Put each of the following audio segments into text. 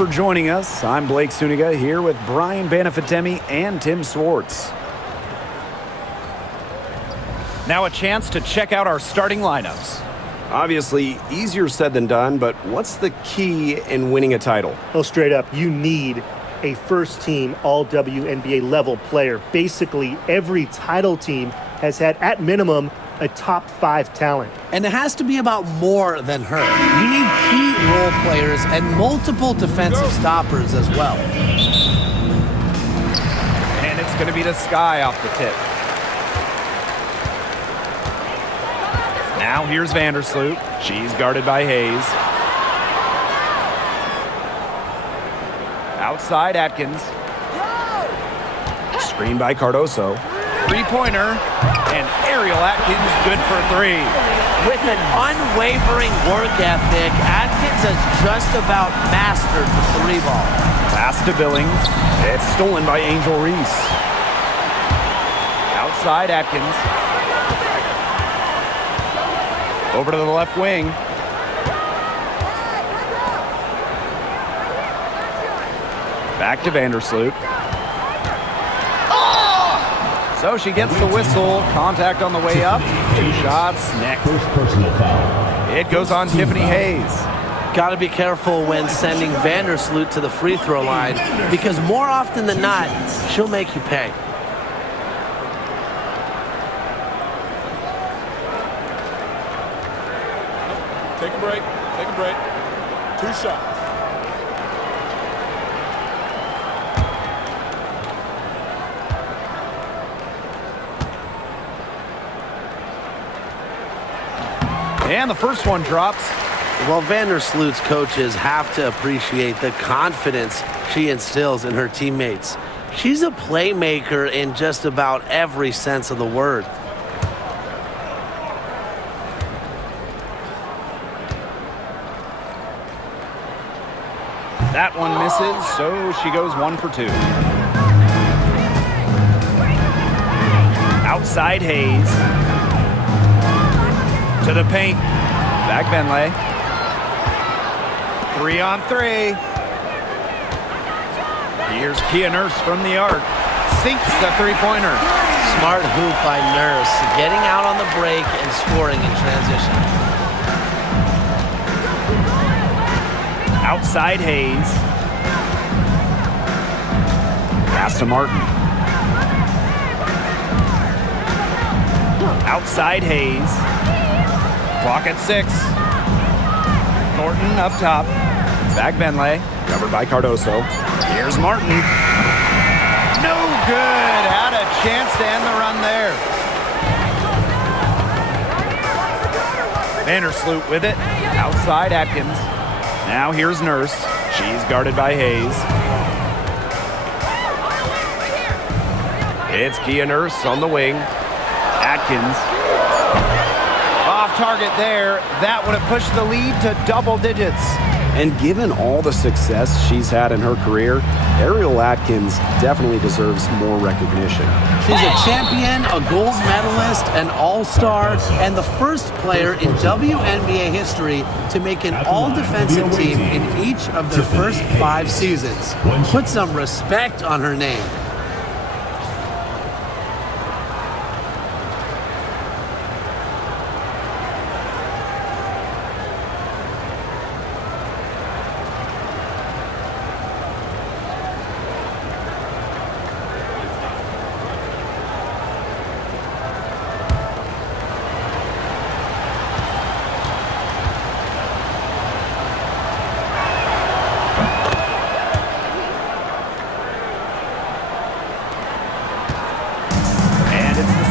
for joining us. I'm Blake Suniga here with Brian Banafitemi and Tim Swartz. Now a chance to check out our starting lineups. Obviously, easier said than done, but what's the key in winning a title? Well, straight up, you need a first-team all-WNBA level player. Basically, every title team has had, at minimum, a top 5 talent. And it has to be about more than her. You need key role players and multiple defensive stoppers as well. And it's going to be the Sky off the tip. Now here's Vandersloot. She's guarded by Hayes. Outside Atkins. Screen by Cardoso. Three-pointer. And Ariel Atkins good for 3. With an unwavering work ethic, Atkins has just about mastered the 3-ball. Pass to Billings. It's stolen by Angel Reese. Outside Atkins. Over to the left wing. Back to Vandersloot. So she gets the whistle. Contact on the way up. 2 shots. Next. First personal foul. It goes on Tiffany Hayes. Got to be careful when sending Vandersloot to the free throw line, because more often than not, she'll make you pay. Take a break. Take a break. 2 shots. And the first one drops. Well, Vandersloot's coaches have to appreciate the confidence she instills in her teammates. She's a playmaker in just about every sense of the word. That one misses, so she goes 1 for 2. Outside Hayes. To the paint. Back Benley. 3-on-3. Here's Kia Nurse from the arc. Sinks the 3-pointer. Smart hoop by Nurse, getting out on the break and scoring in transition. Outside Hayes. Pass to Martin. Outside Hayes. Clock at 6. Thornton up top. Back Benley. Covered by Cardoso. Here's Martin. No good. Had a chance to end the run there. Vandersloot with it. Outside Atkins. Now here's Nurse. She's guarded by Hayes. It's Kia Nurse on the wing. Atkins. Off target there. That would have pushed the lead to double digits. And given all the success she's had in her career, Ariel Atkins definitely deserves more recognition. She's a champion, a gold medalist, an all-star, and the first player in WNBA history to make an all-defensive team in each of their first 5 seasons. Put some respect on her name.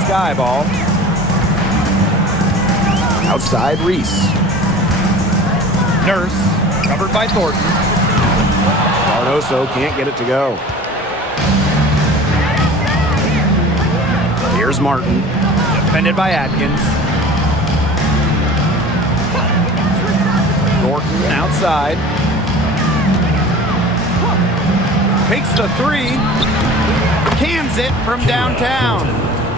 Sky ball. Outside Reese. Nurse, covered by Thornton. Cardoso can't get it to go. Here's Martin. Defended by Atkins. Thornton outside. Takes the 3. Cans it from downtown.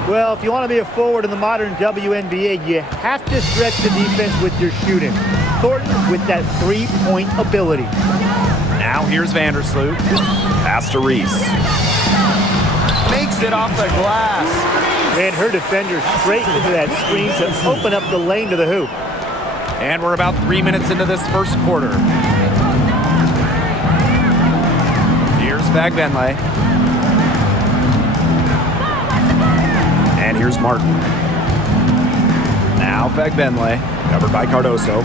Well, if you want to be a forward in the modern WNBA, you have to stretch the defense with your shooting. Thornton with that 3-point ability. Now here's Vandersloot. Pass to Reese. Makes it off the glass. Ran her defender straight into that screen to open up the lane to the hoop. And we're about 3 minutes into this first quarter. Here's Vagbenley. And here's Martin. Now Vagbenley, covered by Cardoso.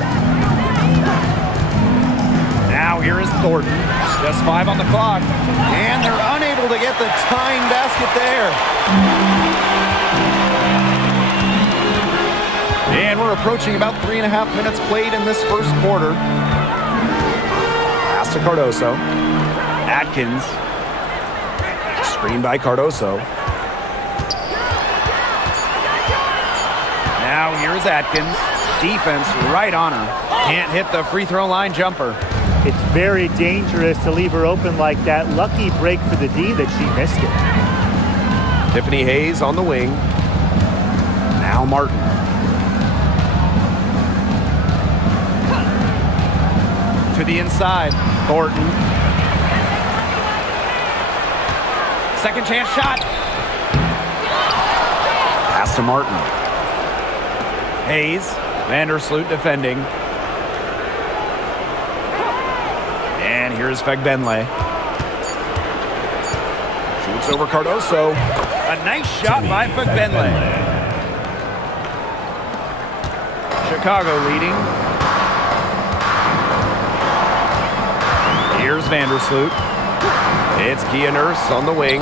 Now here is Thornton. Just 5 on the clock. And they're unable to get the tying basket there. And we're approaching about 3.5 minutes played in this first quarter. Pass to Cardoso. Atkins. Screen by Cardoso. Now here's Atkins. Defense right on her. Can't hit the free throw line jumper. It's very dangerous to leave her open like that. Lucky break for the D that she missed it. Tiffany Hayes on the wing. Now Martin. To the inside. Thornton. Second chance shot. Pass to Martin. Hayes. Vandersloot defending. And here's Vagbenley. Shoots over Cardoso. A nice shot by Vagbenley. Chicago leading. Here's Vandersloot. It's Kia Nurse on the wing.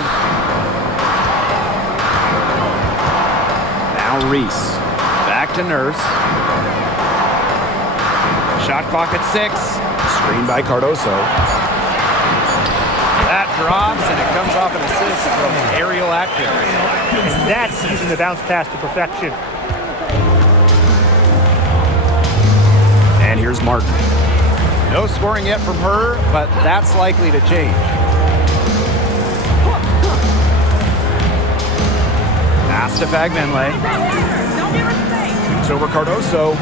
Now Reese. Back to Nurse. Shot clock at 6. Screen by Cardoso. That drops, and it comes off an assist from Ariel Atkins. And that's using the bounce pass to perfection. And here's Martin. No scoring yet from her, but that's likely to change. Pass to Vagbenley. Shoots over Cardoso.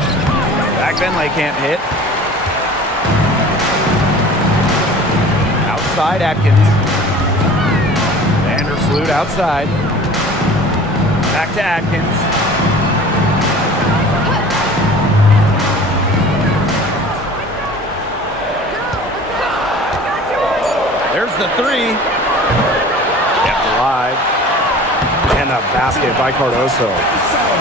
Vagbenley can't hit. Outside Atkins. Vandersloot outside. Back to Atkins. There's the 3. Kept alive. And a basket by Cardoso.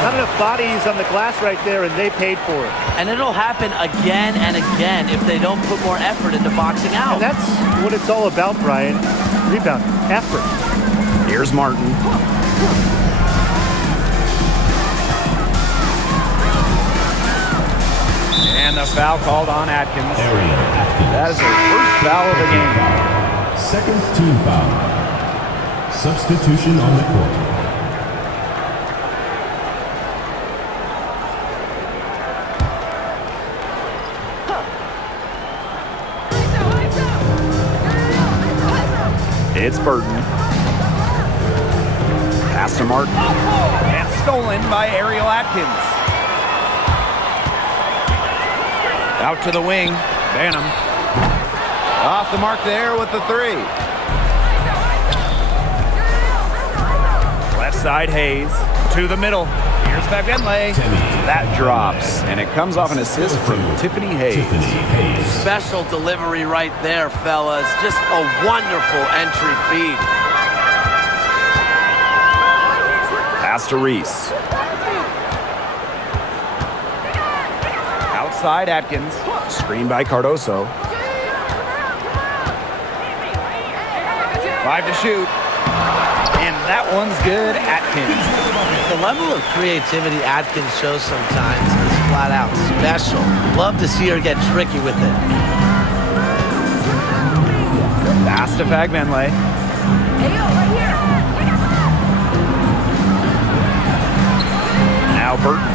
Not enough bodies on the glass right there, and they paid for it. And it'll happen again and again if they don't put more effort into boxing out. And that's what it's all about, Brian. Rebound, effort. Here's Martin. And the foul called on Atkins. Ariel Atkins. That is her first foul of the game. Second team foul. Substitution on the court. It's Burton. Pass to Martin. And stolen by Ariel Atkins. Out to the wing. Banham. Off the mark there with the 3. Left side Hayes. To the middle. Here's Vagbenley. That drops. And it comes off an assist from Tiffany Hayes. Special delivery right there, fellas. Just a wonderful entry feed. Pass to Reese. Outside Atkins. Screen by Cardoso. 5 to shoot. And that one's good. Atkins. The level of creativity Atkins shows sometimes is flat out special. Love to see her get tricky with it. Pass to Vagbenley. Now Burton.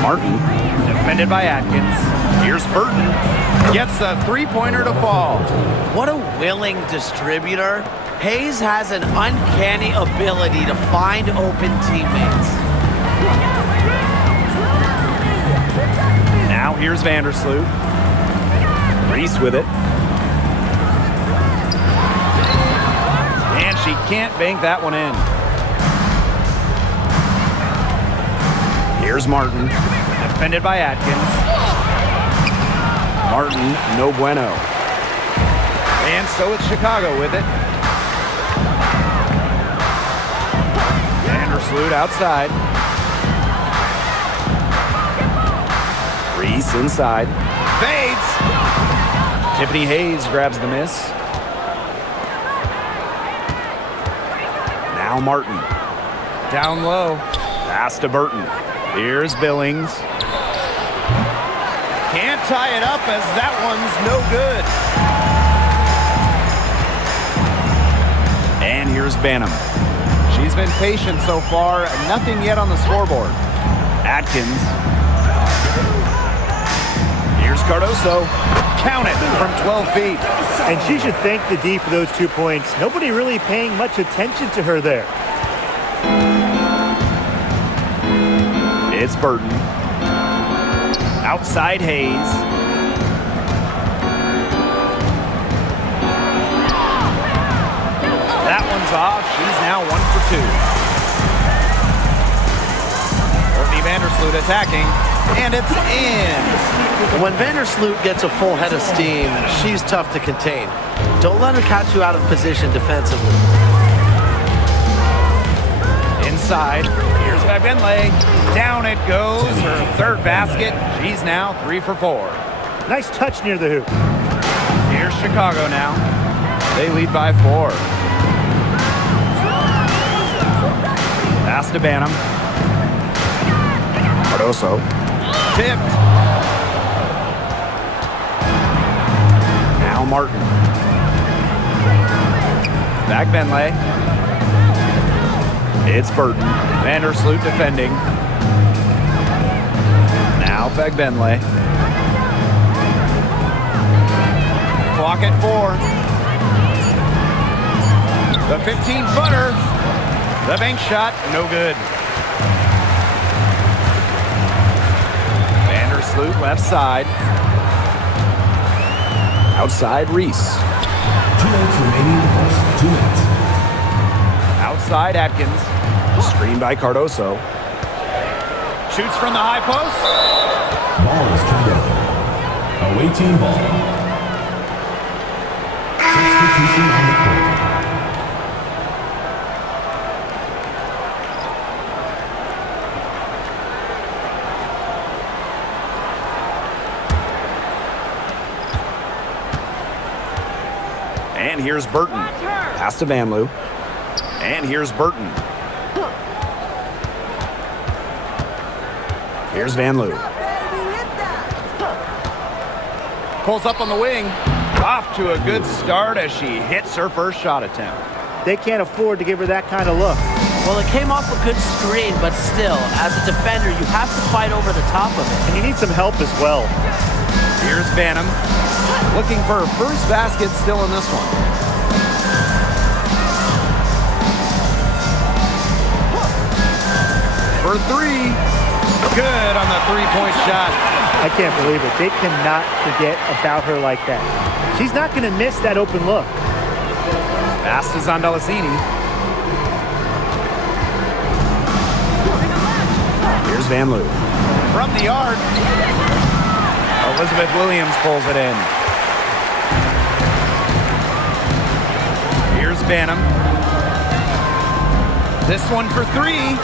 Martin. Defended by Atkins. Here's Burton. Gets a 3-pointer to fall. What a willing distributor. Hayes has an uncanny ability to find open teammates. Now here's Vandersloot. Reese with it. She can't bank that one in. Here's Martin. Defended by Atkins. Martin, no bueno. And so it's Chicago with it. Vandersloot outside. Reese inside. Fades. Tiffany Hayes grabs the miss. Now Martin. Down low. Pass to Burton. Here's Billings. Can't tie it up as that one's no good. And here's Banham. She's been patient so far. Nothing yet on the scoreboard. Atkins. Here's Cardoso. Count it from 12 feet. And she should thank the D for those 2 points. Nobody really paying much attention to her there. It's Burton. Outside Hayes. That one's off. She's now 1 for 2. Courtney Vandersloot attacking. And it's in. When Vandersloot gets a full head of steam, she's tough to contain. Don't let her catch you out of position defensively. Inside. Here's Benley. Down it goes. Her third basket. She's now 3 for 4. Nice touch near the hoop. Here's Chicago now. They lead by 4. Pass to Banham. Cardoso. Tipped. Now Martin. Back Benley. It's Burton. Vandersloot defending. Now Benley. Clock at 4. The 15-footer. The bank shot, no good. Vandersloot left side. Outside Reese. 2 minutes remaining in the first. 2 minutes. Outside Atkins. Screen by Cardoso. Shoots from the high post. Ball is counted. Away team ball. Substitution on the court. And here's Burton. Pass to Vanloo. And here's Burton. Here's Vanloo. Pulls up on the wing. Off to a good start as she hits her first shot attempt. They can't afford to give her that kind of look. Well, it came off a good screen, but still, as a defender, you have to fight over the top of it. And you need some help as well. Here's Banham. Looking for her first basket still in this one. For 3. Good on the three-point shot. I can't believe it. They cannot forget about her like that. She's not going to miss that open look. Pass to Zondalesini. Here's Vanloo. From the arc. Elizabeth Williams pulls it in. Here's Banham. This one for 3.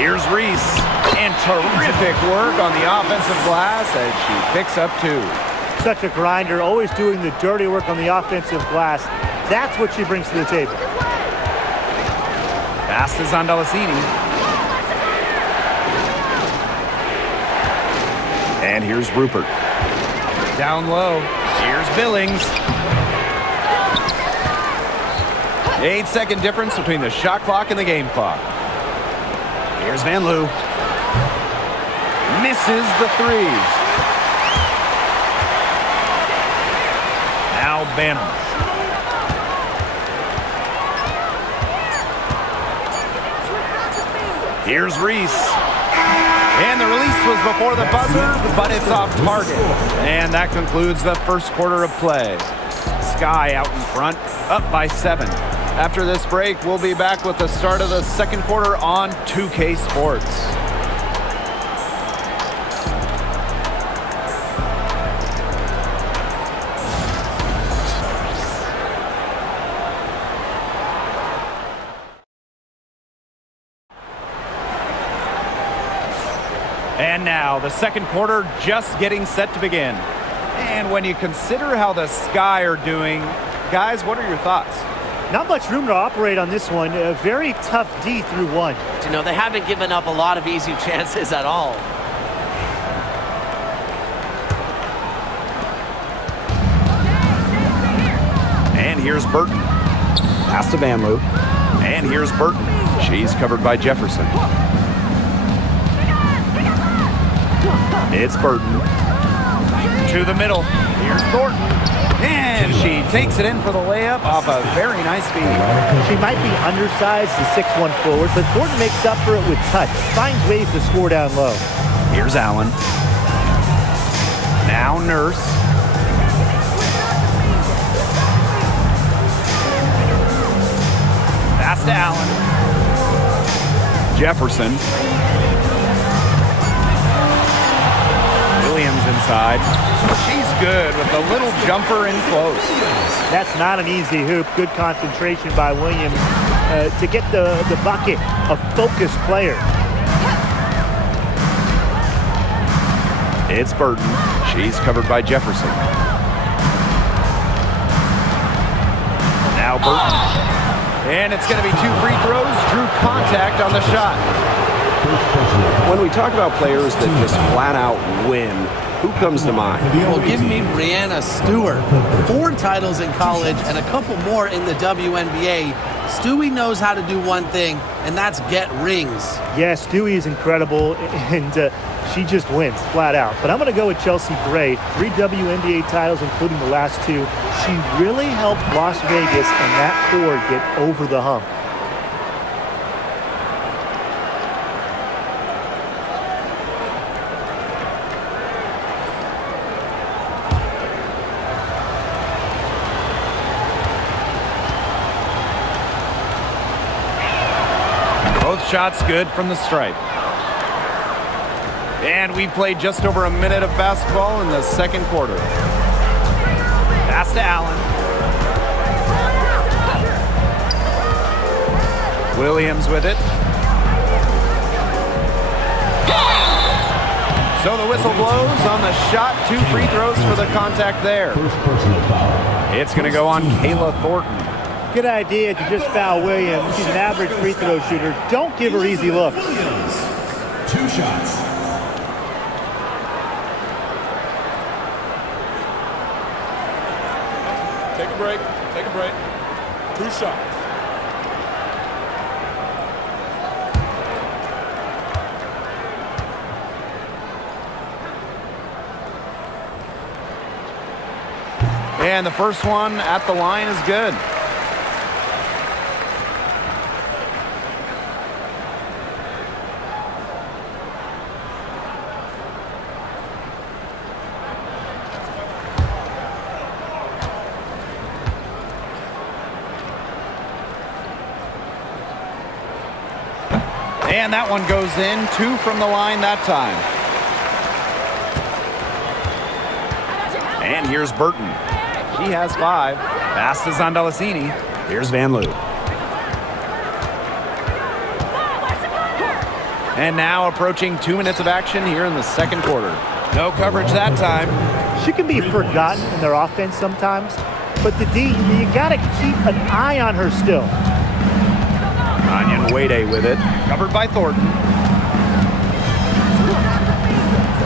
Here's Reese. And terrific work on the offensive glass as she picks up 2. Such a grinder, always doing the dirty work on the offensive glass. That's what she brings to the table. Pass to Zondalesini. And here's Rupert. Down low. Here's Billings. 8-second difference between the shot clock and the game clock. Here's Vanloo. Misses the 3. Now Banham. Here's Reese. And the release was before the buzzer, but it's off target. And that concludes the first quarter of play. Sky out in front. up by 7. After this break, we'll be back with the start of the second quarter on 2K Sports. And now, the second quarter just getting set to begin. And when you consider how the Sky are doing, guys, what are your thoughts? Not much room to operate on this one. A very tough D through 1. You know, they haven't given up a lot of easy chances at all. And here's Burton. Pass to Vanloo. And here's Burton. She's covered by Jefferson. It's Burton. To the middle. Here's Thornton. And she takes it in for the layup off a very nice feed. She might be undersized, the 6'1" forward, but Thornton makes up for it with touch. Finds ways to score down low. Here's Allen. Now Nurse. Pass to Allen. Jefferson. Williams inside. She's good with a little jumper in close. That's not an easy hoop. Good concentration by Williams to get the bucket. A focused player. It's Burton. She's covered by Jefferson. Now Burton. And it's going to be 2 free throws. Drew contact on the shot. When we talk about players that just flat out win, who comes to mind? Well, give me Breanna Stewart. 4 titles in college and a couple more in the WNBA. Stewie knows how to do one thing, and that's get rings. Yeah, Stewie is incredible, and she just wins flat out. But I'm going to go with Chelsea Gray. 3 WNBA titles, including the last 2. She really helped Las Vegas and that core get over the hump. Both shots good from the stripe. And we played just over a minute of basketball in the second quarter. Pass to Allen. Williams with it. So the whistle blows on the shot. 2 free throws for the contact there. First personal foul. It's going to go on Kayla Thornton. Good idea to just foul Williams. She's an average free throw shooter. Don't give her easy looks. Williams. 2 shots. Take a break. Take a break. 2 shots. And the first one at the line is good. And that one goes in. 2 from the line that time. And here's Burton. She has 5. Pass to Zandalacini. Here's Vanloo. And now approaching 2 minutes of action here in the second quarter. No coverage that time. She can be forgotten in their offense sometimes, but the D, you got to keep an eye on her still. Onion Wade with it. Covered by Thornton.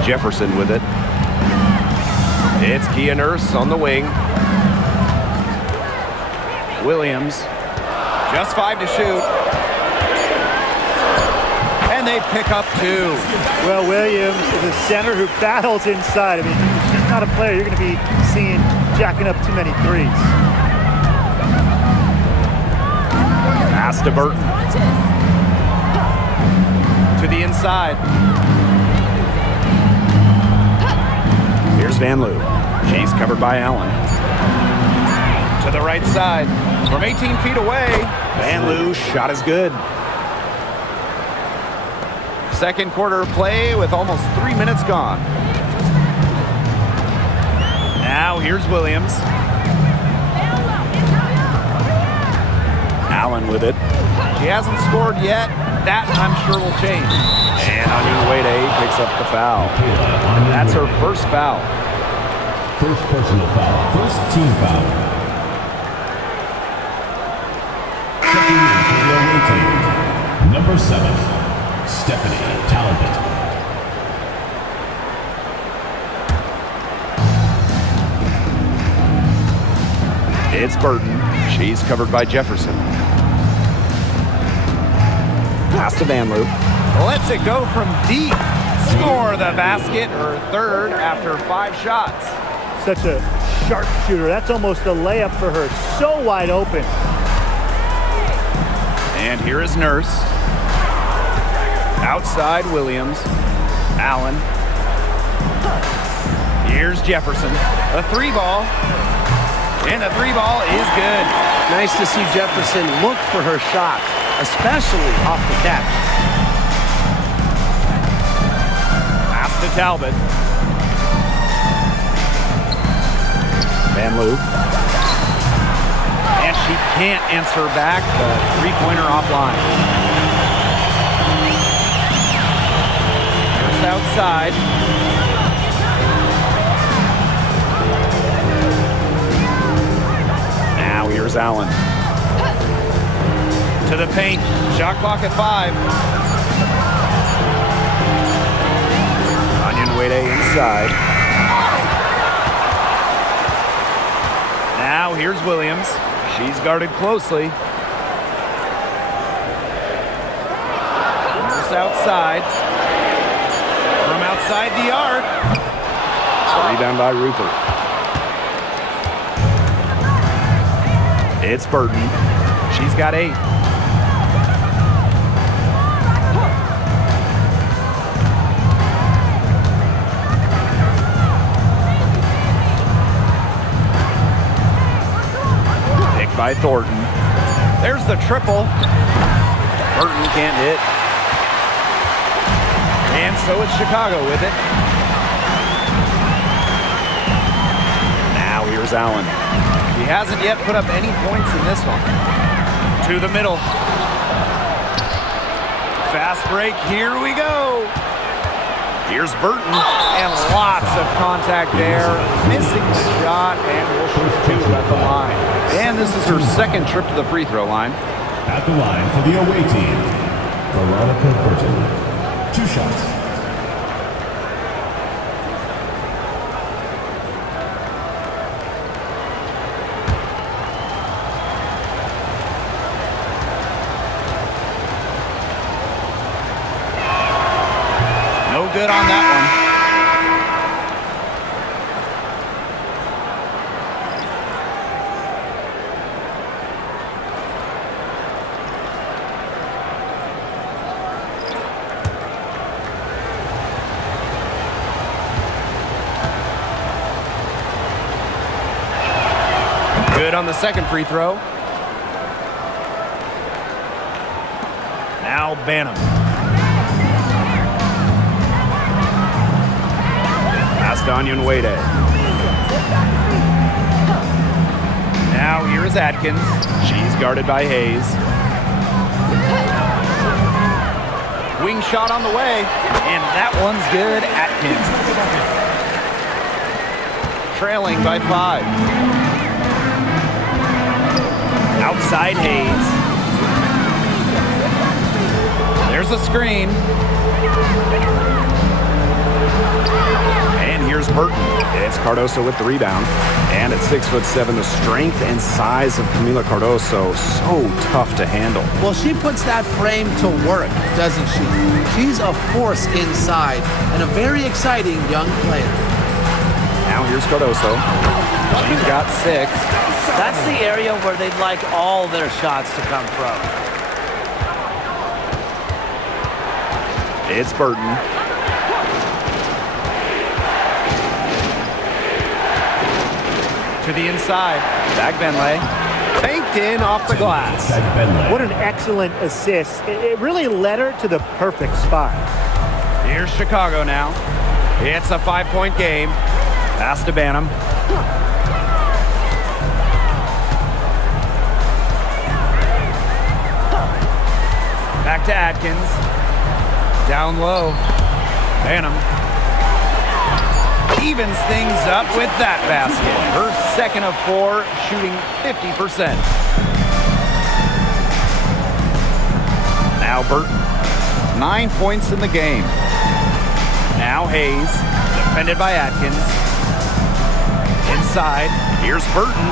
Jefferson with it. It's Kia Nurse on the wing. Williams. Just 5 to shoot. And they pick up 2. Well, Williams is a center who battles inside. I mean, she's not a player you're going to be seeing jacking up too many threes. Pass to Burton. To the inside. Here's Vanloo. She's covered by Allen. To the right side. From 18 feet away, Van Loo's shot is good. second quarter play with almost 3 minutes gone. Now here's Williams. Allen with it. She hasn't scored yet. That, I'm sure, will change. And Onyenwere picks up the foul. That's her first foul. First personal foul. First team foul. Checking in for the away team. Number 7, Stephanie Talbot. It's Burton. She's covered by Jefferson. Pass to Van Loo. Lets it go from deep. Score the basket, her third after 5 shots. Such a sharp shooter. That's almost a layup for her. So wide open. And here is Nurse. Outside Williams. Allen. Here's Jefferson. A 3-ball. And the 3-ball is good. Nice to see Jefferson look for her shot, especially off the catch. Pass to Talbot. Van Loo. And she can't answer back the 3-pointer offline. Nurse outside. Now here's Allen. To the paint. Shot clock at 5. Onyenwere inside. Now here's Williams. She's guarded closely. Nurse outside. From outside the arc. Rebound by Rupert. It's Burton. She's got 8. Picked by Thornton. There's the triple. Burton can't hit. And so it's Chicago with it. Now here's Allen. He hasn't yet put up any points in this one. To the middle. Fast break, here we go. Here's Burton, and lots of contact there. Missing the shot, and will shoot 2 at the line. And this is her second trip to the free throw line. At the line for the away team, Veronica Burton. 2 shots. No good on that one. Good on the second free throw. Now Banham. Pass to Onyenwere. Now here is Atkins. She's guarded by Hayes. Wing shot on the way, and that one's good. Atkins. Trailing by 5. Outside Hayes. There's a screen. And here's Burton. It's Cardoso with the rebound. And at 6'7", the strength and size of Camila Cardoso, so tough to handle. Well, she puts that frame to work, doesn't she? She's a force inside and a very exciting young player. Now here's Cardoso. She's got 6. That's the area where they'd like all their shots to come from. It's Burton. To the inside. Back Benlay. Banked in off the glass. What an excellent assist. It really led her to the perfect spot. Here's Chicago now. It's a 5-point game. Pass to Banham. Back to Atkins. Down low. Banham evens things up with that basket. Her second of 4, shooting 50%. Now Burton. 9 points in the game. Now Hayes, defended by Atkins. Inside, here's Burton.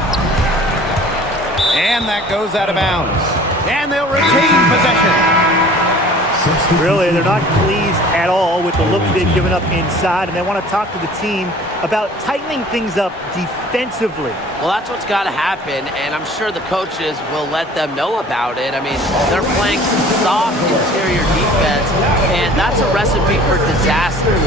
And that goes out of bounds. And they'll retain possession. Really, they're not pleased at all with the looks they've given up inside, and they want to talk to the team about tightening things up defensively. Well, that's what's got to happen, and I'm sure the coaches will let them know about it. I mean, they're playing some soft interior defense, and that's a recipe for disaster.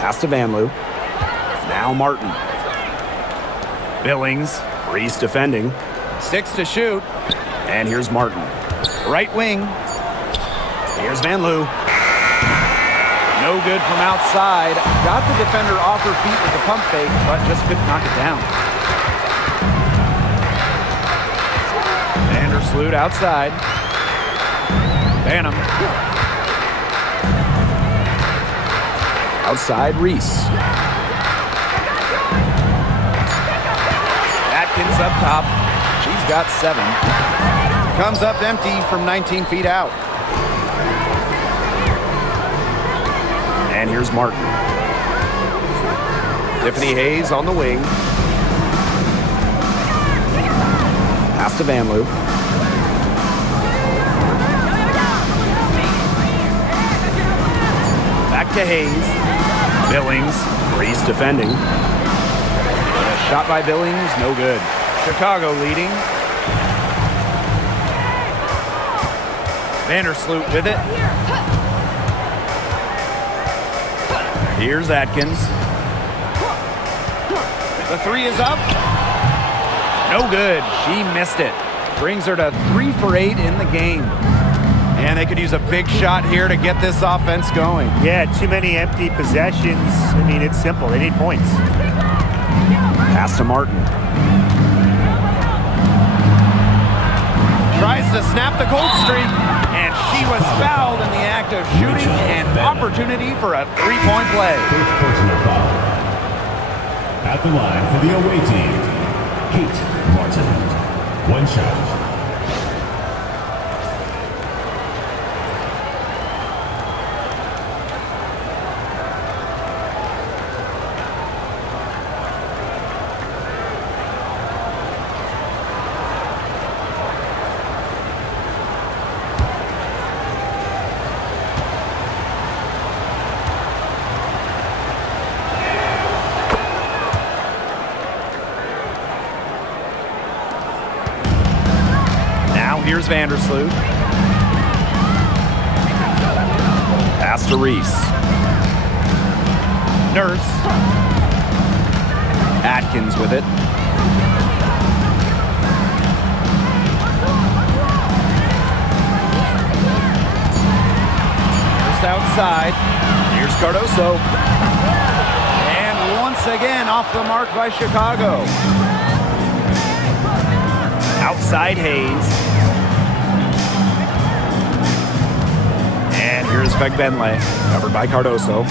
Pass to Vanloo. Now Martin. Billings. Reese defending. 6 to shoot. And here's Martin. Right wing. Here's Vanloo. No good from outside. Got the defender off her feet with the pump fake, but just couldn't knock it down. Vandersloot outside. Banham. Outside Reese. Atkins up top. She's got 7. Comes up empty from 19 feet out. And here's Martin. Tiffany Hayes on the wing. Pass to Vanloo. Back to Hayes. Billings. Reese defending. A shot by Billings, no good. Chicago leading. Vandersloot with it. Here's Atkins. The 3 is up. No good. She missed it. Brings her to 3 for 8 in the game. And they could use a big shot here to get this offense going. Yeah, too many empty possessions. I mean, it's simple. They need points. Pass to Martin. Tries to snap the cold streak, and she was fouled in the act of shooting. An opportunity for a 3-point play. First personal foul. At the line for the away team, Kate Martin. 1 shot. Here's Vandersloot. Pass to Reese. Nurse. Atkins with it. Nurse outside. Here's Cardoso. And once again off the mark by Chicago. Outside Hayes. And here's Fegbenle, Covered by Cardoso.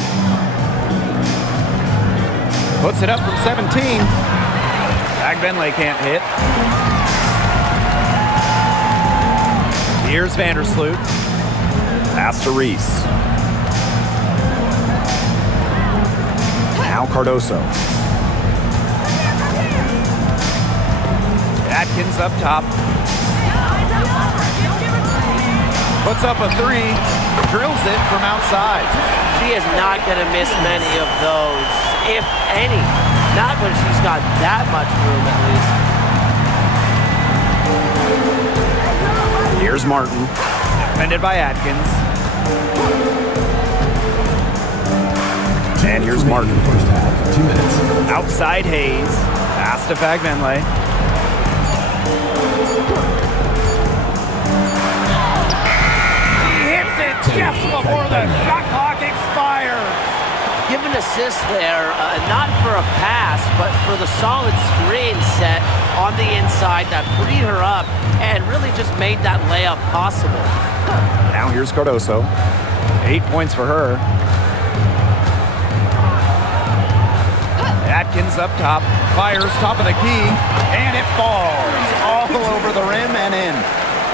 puts it up from 17. Fegbenle can't hit. Here's Vandersloot. Pass to Reese. Now Cardoso. Atkins up top. Puts up a three, drills it from outside. She is not going to miss many of those, if any. Not when she's got that much room, at least. Here's Martin. Defended by Atkins. And here's Martin. First half, 2 minutes. Outside Hayes. Pass to Fagmenle. He hits it just before the shot clock expires. Give an assist there, not for a pass, but for the solid screen set on the inside that freed her up and really just made that layup possible. Now here's Cardoso. 8 points for her. Atkins up top, fires top of the key, and it falls all over the rim and in.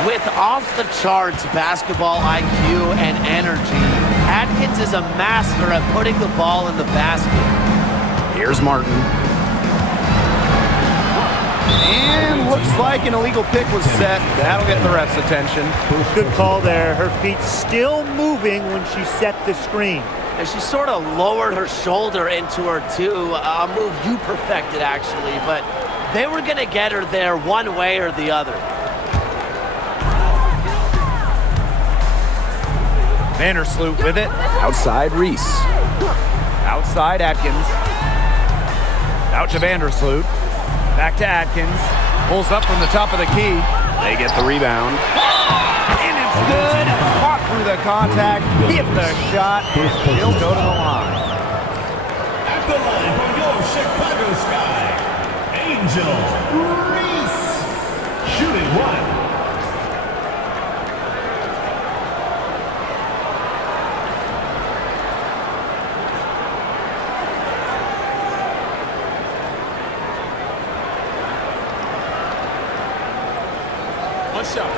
With off-the-charts basketball IQ and energy, Atkins is a master at putting the ball in the basket. Here's Martin. And looks like an illegal pick was set. That'll get the ref's attention. Good call there. Her feet still moving when she set the screen. And she sort of lowered her shoulder into her, too. A move you perfected, actually. But they were going to get her there one way or the other. Vandersloot with it. Outside Reese. Outside Atkins. Out to Vandersloot. Back to Atkins. Pulls up from the top of the key. They get the rebound. And it's good. Fought through the contact. Hit the shot. And she'll go to the line. At the line from your Chicago Sky, Angel Reese. Shooting one. One shot.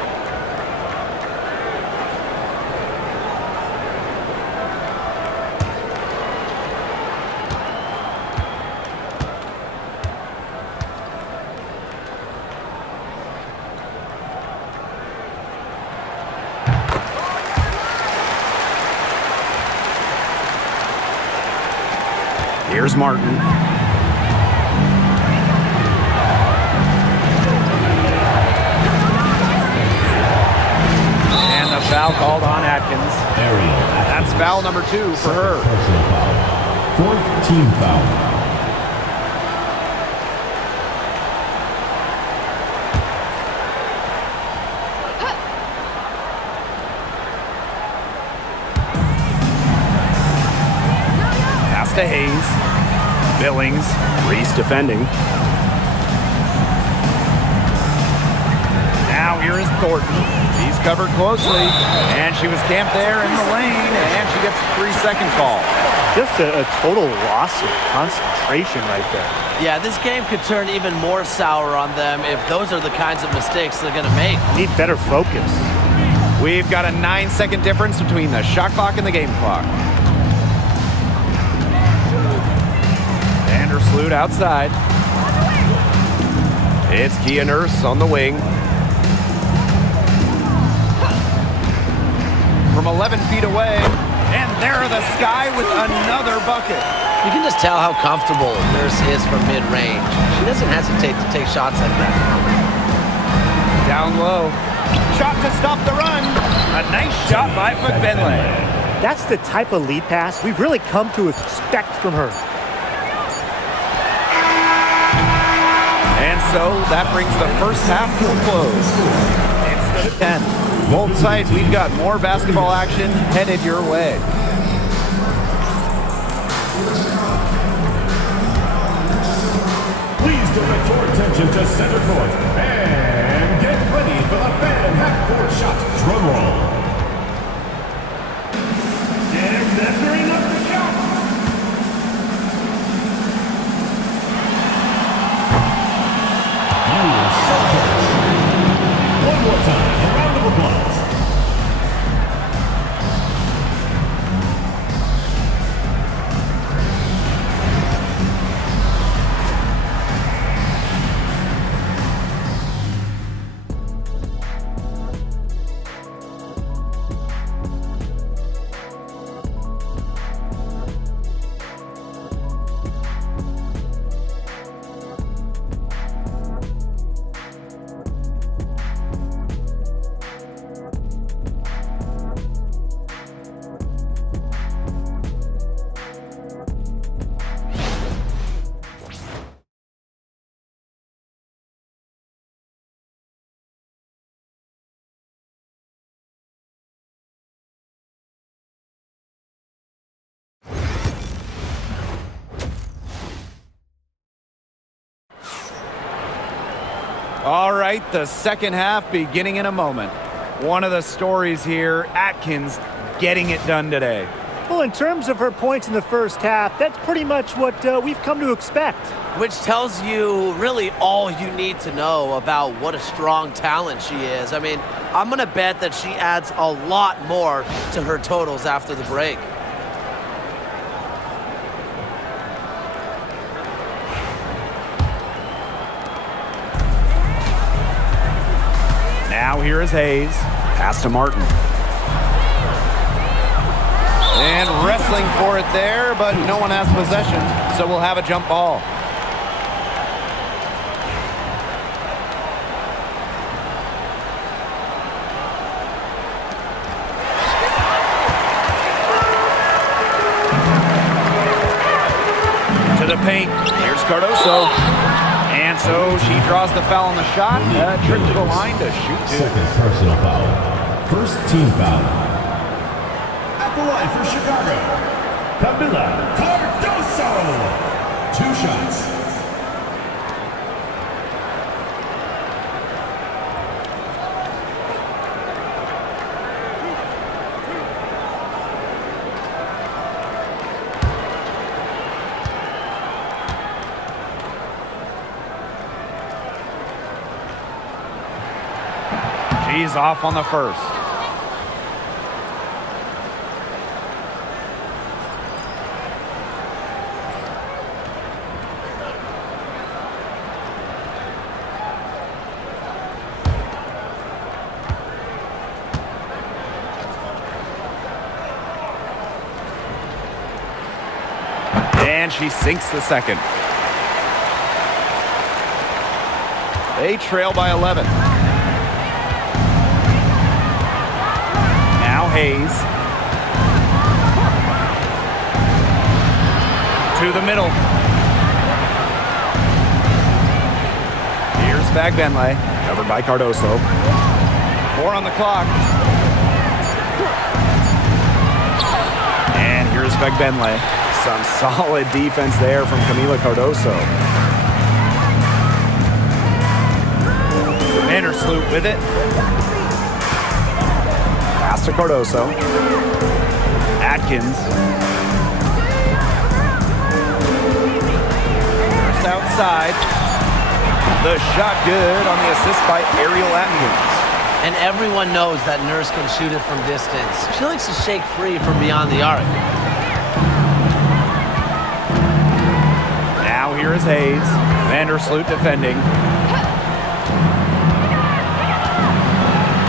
Here's Martin. And the foul called on Atkins. Ariel. That's foul number 2 for her. Personal foul. Fourth team foul. Pass to Hayes. Billings. Reese defending. Now here is Thornton. He's covered closely, and she was camped there in the lane, and she gets a 3-second call. Just a total loss of concentration right there. Yeah, this game could turn even more sour on them if those are the kinds of mistakes they're going to make. Need better focus. We've got a 9-second difference between the shot clock and the game clock. Vandersloot outside. It's Kia Nurse on the wing. From 11 feet away, and there the Sky with another bucket. You can just tell how comfortable Nurse is from mid-range. She doesn't hesitate to take shots like that. Down low. Shot to stop the run. A nice shot by Fagbenle. That's the type of lead pass we've really come to expect from her. And so that brings the first half to a close. It's the 10. Hold tight, we've got more basketball action headed your way. Please direct your attention to center court and get ready for the fan half-court shot drum roll. And measuring up the shot. Celtics. One more time, a round of applause. All right, the second half beginning in a moment. One of the stories here, Atkins getting it done today. Well, in terms of her points in the first half, that's pretty much what we've come to expect. Which tells you really all you need to know about what a strong talent she is. I mean, I'm going to bet that she adds a lot more to her totals after the break. Now here is Hayes. Pass to Martin. And wrestling for it there, but no one has possession, so we'll have a jump ball. To the paint. Here's Cardoso. And so she draws the foul on the shot. Trip to the line to shoot two. Second personal foul. First team foul. At the line for Chicago, Camila Cardoso. 2 shots. She's off on the first. And she sinks the second. They trail by 11. Now Hayes. To the middle. Here's Bagbenley. Covered by Cardoso. 4 on the clock. And here's Bagbenley. Some solid defense there from Camila Cardoso. Vandersloot with it. Pass to Cardoso. Atkins. First outside. The shot good on the assist by Ariel Atkins. And everyone knows that Nurse can shoot it from distance. She likes to shake free from beyond the arc. Now here is Hayes. Vandersloot defending.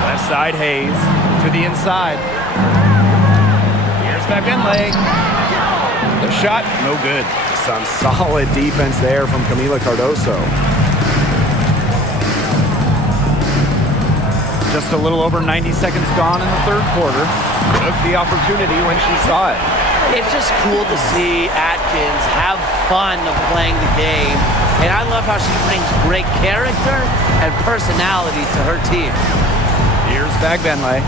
Left side Hayes to the inside. Here's Bagbenley. The shot, no good. Some solid defense there from Camila Cardoso. Just a little over 90 seconds gone in the third quarter. Took the opportunity when she saw it. It's just cool to see Atkins have fun of playing the game. And I love how she brings great character and personality to her team. Here's Bagbenley.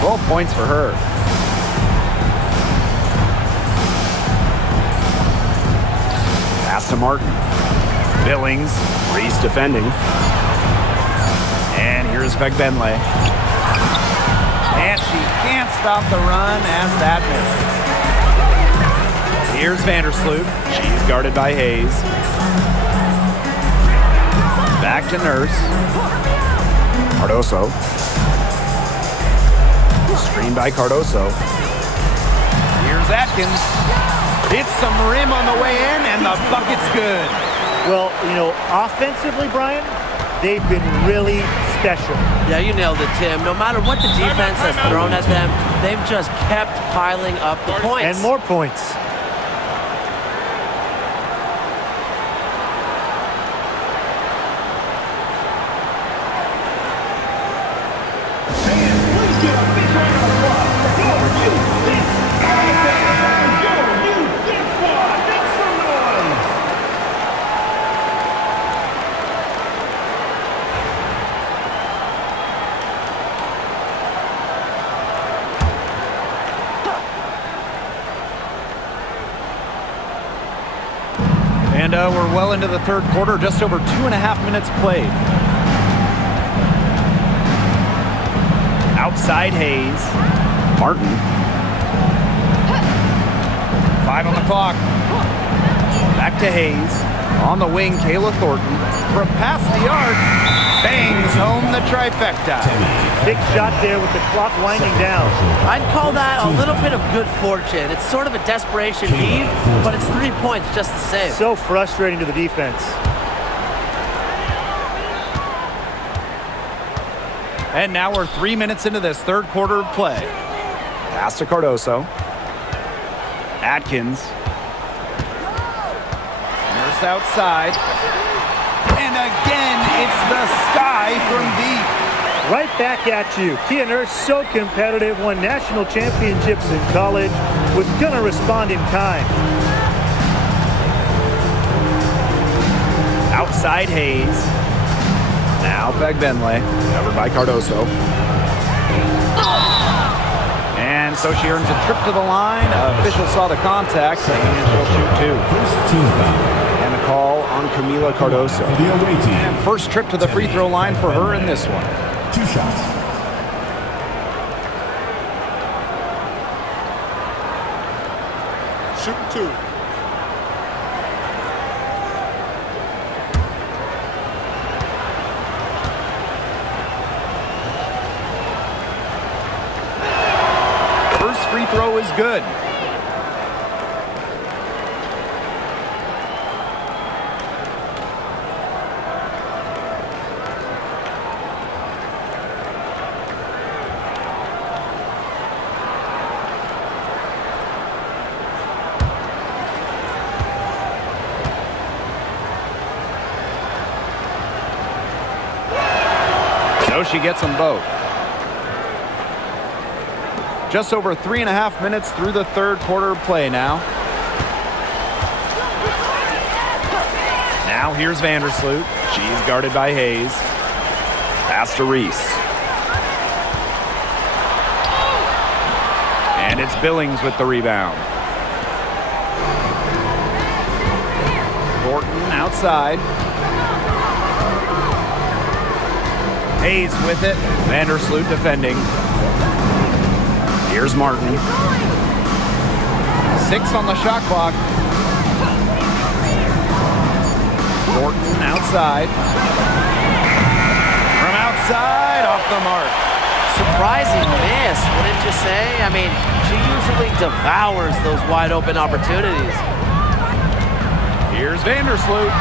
12 points for her. Pass to Martin. Billings. Reese defending. And here's Bagbenley. And she can't stop the run as that misses. Here's Vandersloot. She's guarded by Hayes. Back to Nurse. Cardoso. Screen by Cardoso. Here's Atkins. Hits some rim on the way in, and the bucket's good. Well, you know, offensively, Brian, they've been really special. Yeah, you nailed it, Tim. No matter what the defense has thrown at them, they've just kept piling up the points. And more points. And we're well into the third quarter, just over 2.5 minutes played. Outside Hayes. Martin. 5 on the clock. Back to Hayes. On the wing, Kayla Thornton. From past the arc. Bangs home the trifecta. Big shot there with the clock winding down. I'd call that a little bit of good fortune. It's sort of a desperation heave, but it's 3 points just the same. So frustrating to the defense. And now we're 3 minutes into this third quarter of play. Pass to Cardoso. Atkins. Nurse outside. And again, it's the sky from deep. Right back at you. Kia Nurse, so competitive, won national championships in college, was gonna respond in kind. Outside Hayes. Now Fagbenle. Covered by Cardoso. And so she earns a trip to the line. Official saw the contact, and she'll shoot 2. First team foul. And the call on Camila Cardoso. For the away team. And first trip to the free throw line for her in this one. 2 shots. Shooting 2. First free throw is good. So she gets them both. Just over 3.5 minutes through the third quarter of play now. Now here's Vandersloot. She's guarded by Hayes. Pass to Reese. And it's Billings with the rebound. Thornton outside. Hayes with it. Vandersloot defending. Here's Martin. 6 on the shot clock. Thornton outside. From outside, off the mark. Surprising miss, wouldn't you say? I mean, she usually devours those wide open opportunities. Here's Vandersloot.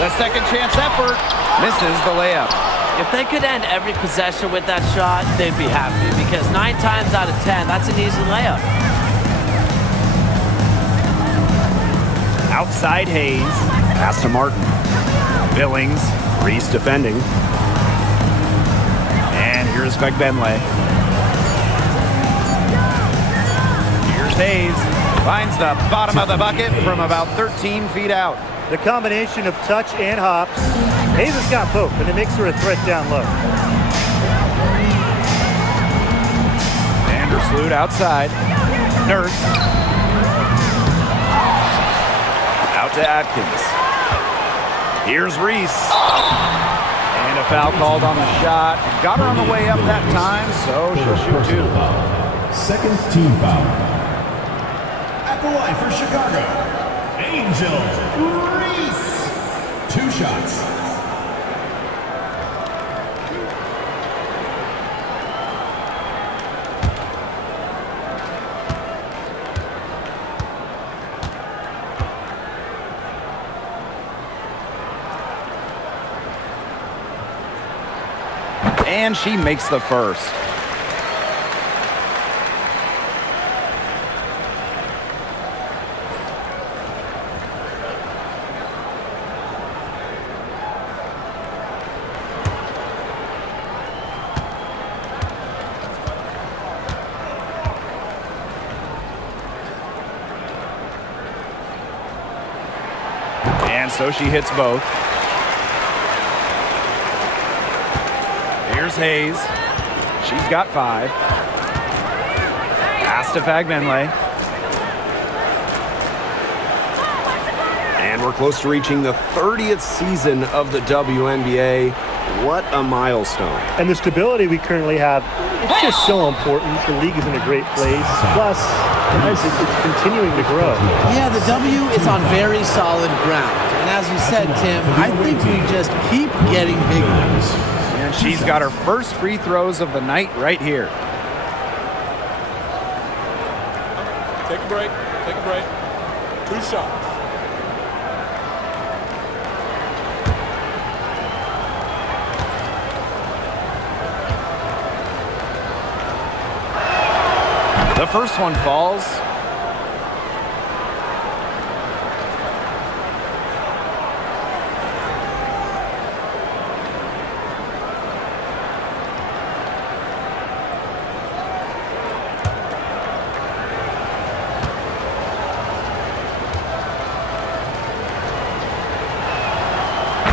The second chance effort misses the layup. If they could end every possession with that shot, they'd be happy because 9 times out of 10, that's an easy layup. Outside Hayes. Pass to Martin. Billings. Reese defending. And here's Fagbenle. Here's Hayes. Finds the bottom of the bucket from about 13 feet out. The combination of touch and hops. Hayes has got both, and it makes her a threat down low. Vandersloot outside. Nurse. Out to Atkins. Here's Reese. And a foul called on the shot. Got her on the way up that time, so she'll shoot 2. Second team foul. At the line for Chicago, Angel Reese. 2 shots. And she makes the first. And so she hits both. Here's Hayes. She's got 5. Pass to Fagbenle. And And we're close to reaching the 30th season of the WNBA. What a milestone. And the stability we currently have, it's just so important. The league is in a great place. Plus, guys, it's continuing to grow. Yeah, the W is on very solid ground. And as you said, Tim, I think we just keep getting bigger. And she's got her first free throws of the night right here. Take a break. Take a break. 2 shots. The first one falls.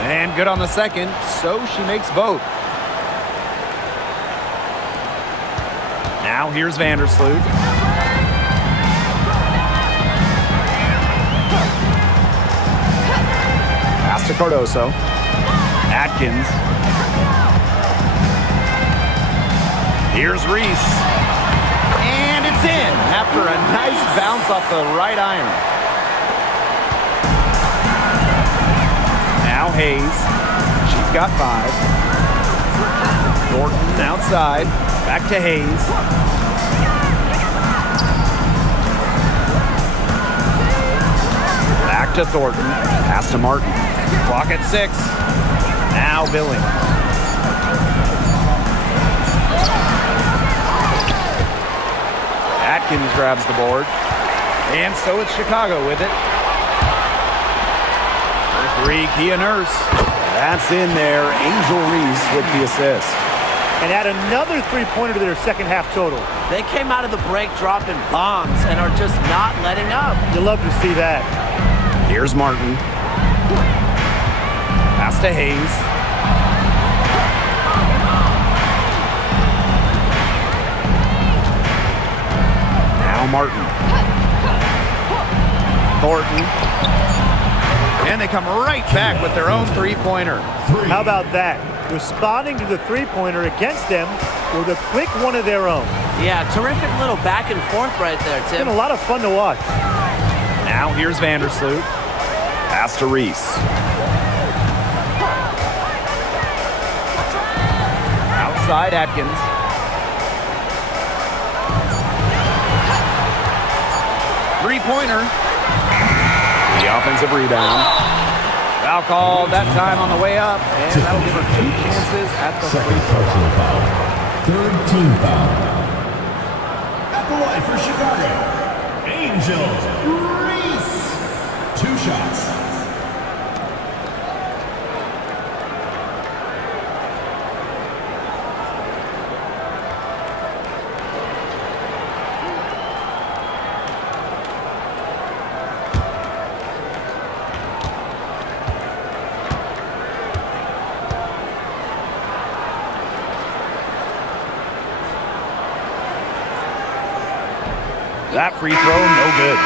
And good on the second, so she makes both. Now here's Vandersloot. Pass to Cardoso. Atkins. Here's Reese. And it's in after a nice bounce off the right iron. Now Hayes. She's got 5. Thornton outside. Back to Hayes. Back to Thornton. Pass to Martin. Clock at 6. Now Billings. Atkins grabs the board. And so it's Chicago with it. For 3, Kia Nurse. That's in there. Angel Reese with the assist. And add another three-pointer to their second half total. They came out of the break dropping bombs and are just not letting up. You'll love to see that. Here's Martin. Pass to Hayes. Now Martin. Thornton. And they come right back with their own three-pointer. How about that? Responding to the three-pointer against them with a quick one of their own. Yeah, terrific little back and forth right there, It's Tim. been a lot of fun to watch. Now here's Vandersloot. Pass to Reese. Outside Atkins. Three-pointer. The offensive rebound. Foul called that time on the way up, and that'll give her 2 chances at the free Second throw. personal foul. Third team foul. At the line for Chicago, Angel Reese. 2 shots. That free throw, no good.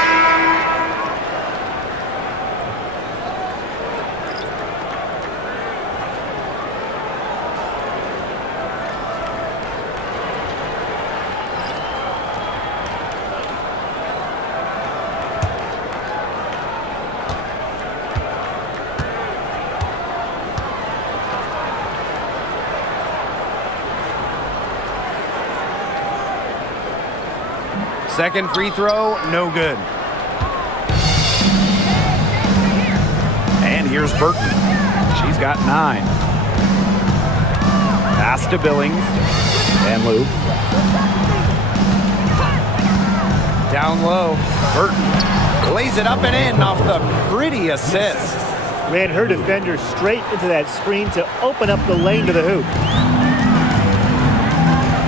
Second free throw, no good. And here's Burton. She's got 9. Pass to Billings. And Lou. Down low. Burton lays it up and in off the pretty assist. Ran her defender straight into that screen to open up the lane to the hoop.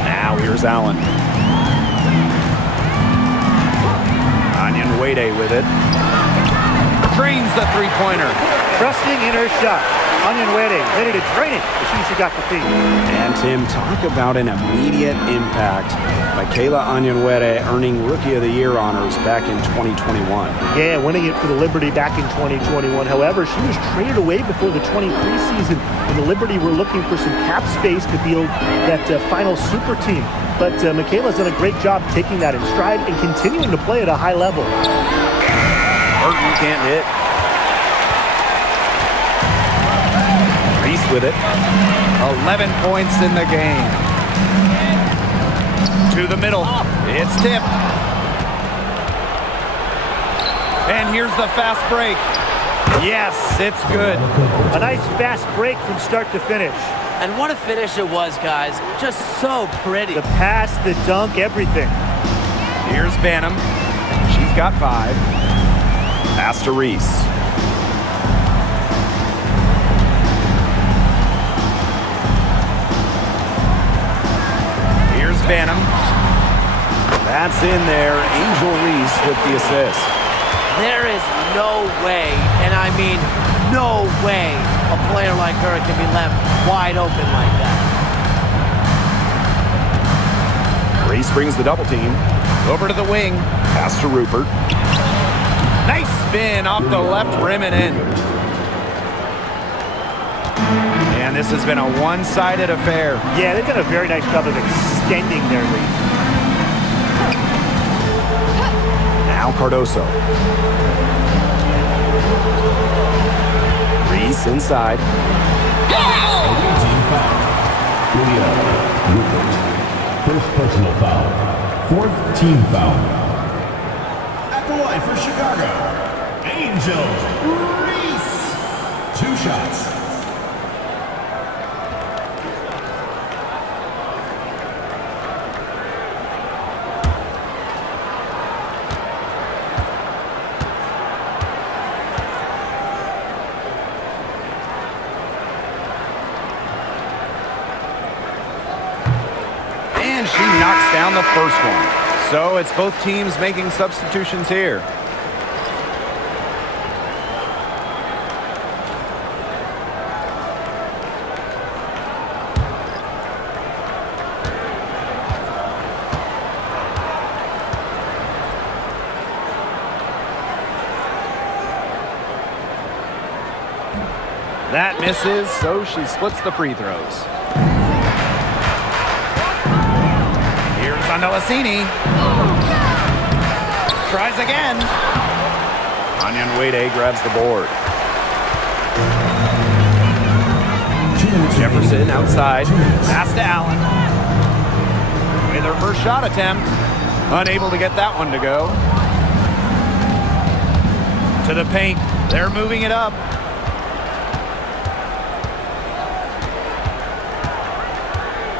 Now here's Allen. Onion Wade with it. Drains the three-pointer. Trusting in her shot. Onyenwere ready to drain it, but she got the feed. And Tim, talk about an immediate impact. Michaela Onyenwere earning Rookie of the Year honors back in 2021. Yeah, winning it for the Liberty back in 2021. However, she was traded away before the 23 season when the Liberty were looking for some cap space to build that final super team. But Michaela's done a great job taking that in stride and continuing to play at a high level. Burton can't hit. Reese with it. 11 points in the game. To the middle. It's tipped. And here's the fast break. Yes, it's good. A nice fast break from start to finish. And what a finish it was, guys. Just so pretty. The pass, the dunk, everything. Here's Banham. She's got 5. Pass to Reese. Here's Banham. That's in there. Angel Reese with the assist. There is no way, and I mean no way, a player like her can be left wide open like that. Reese brings the double team. Over to the wing. Pass to Rupert. Nice spin off the left rim and in. And this has been a one-sided affair. Yeah, they've done a very nice job of extending their lead. Now Cardoso. Reese inside. Team foul. Rupert. First personal foul. 4th team foul. At the line for Chicago, Angel Reese. 2 shots. And she knocks down the first one. So it's both teams making substitutions here. That misses, so she splits the free throws. Here's Andalasini. Tries again. Onyenwere grabs the board. Jefferson outside. Pass to Allen. With her first shot attempt. Unable to get that one to go. To the paint. They're moving it up.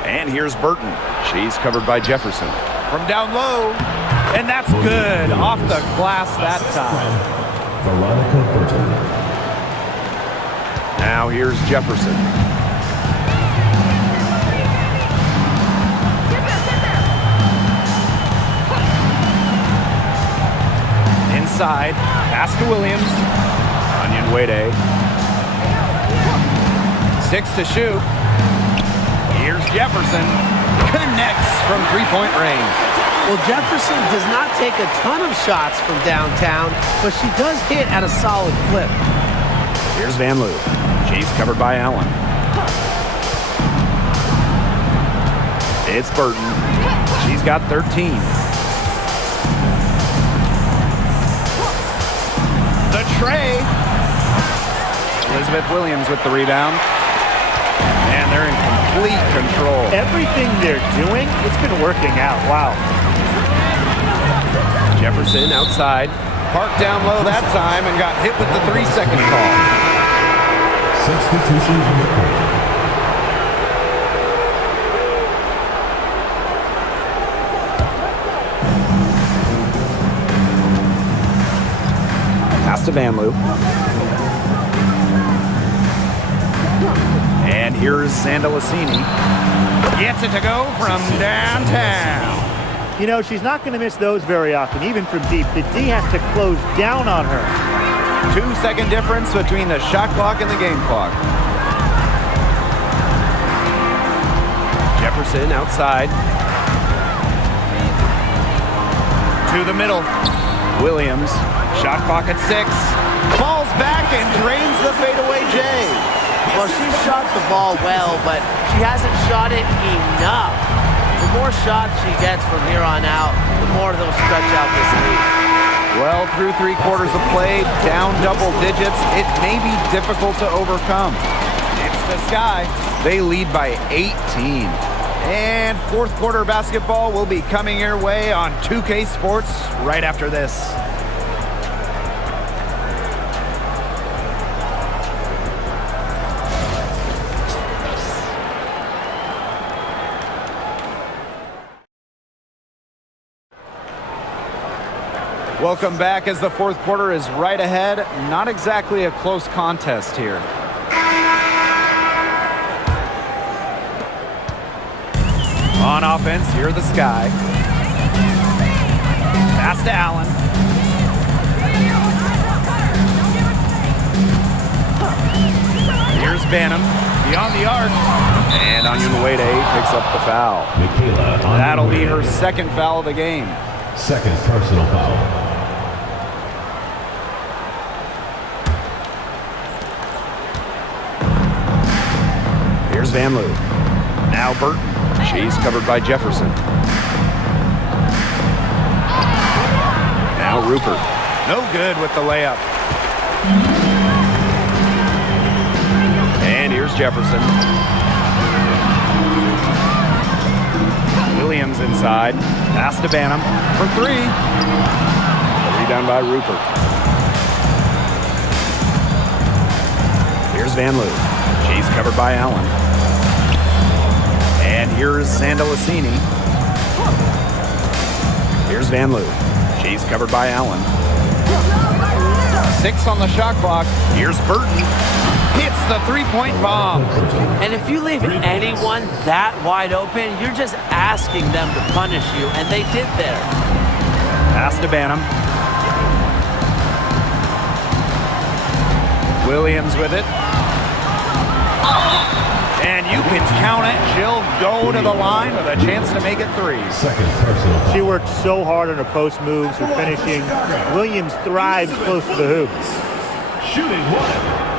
And here's Burton. She's covered by Jefferson. From down low. And that's good. Off the glass that time. Veronica Burton. Now here's Jefferson. Inside. Pass to Williams. Onyenwere. 6 to shoot. Here's Jefferson. Connects from three-point range. Well, Jefferson does not take a ton of shots from downtown, but she does hit at a solid clip. Here's Van Loo. She's covered by Allen. It's Burton. She's got 13. The tray. Elizabeth Williams with the rebound. And they're in complete control. Everything they're doing, it's been working out. Wow. Jefferson outside. Parked down low that time and got hit with the 3-second call. Substitution on the court. Pass to Van Loo. And here's Sandalasini. Gets it to go from downtown. You know, she's not going to miss those very often, even from deep. The D has to close down on her. 2-second difference between the shot clock and the game clock. Jefferson outside. To the middle. Williams. Shot clock at 6. Falls back and drains the fadeaway J. Well, she shot the ball well, but she hasn't shot it enough. The more shots she gets from here on out, the more they'll stretch out this lead. Well, through 3 quarters of play, down double digits, it may be difficult to overcome. It's the Sky. They lead by 18. And fourth quarter basketball will be coming your way on 2K Sports right after this. Welcome back as the fourth quarter is right ahead. Not exactly a close contest here. On offense, here the Sky. Pass to Allen. Here's Banham. Beyond the arc. And Onyenwere picks up the foul. That'll be her second foul of the game. Second personal foul. Here's Van Loo. Now Burton. She's covered by Jefferson. Now Rupert. No good with the layup. And here's Jefferson. Williams inside. Pass to Banham for 3. A rebound by Rupert. Here's Van Loo. She's covered by Allen. And here's Sandelasini. Here's Van Loo. She's covered by Allen. 6 on the shot clock. Here's Burton. Hits the three-point bomb. And if you leave anyone that wide open, you're just asking them to punish you, and they did there. Pass to Banham. Williams with it. And you can count it. She'll go to the line with a chance to make it 3. Second personal foul. She worked so hard on her post moves, her finishing. Williams thrives close to the hoop. Shooting 1.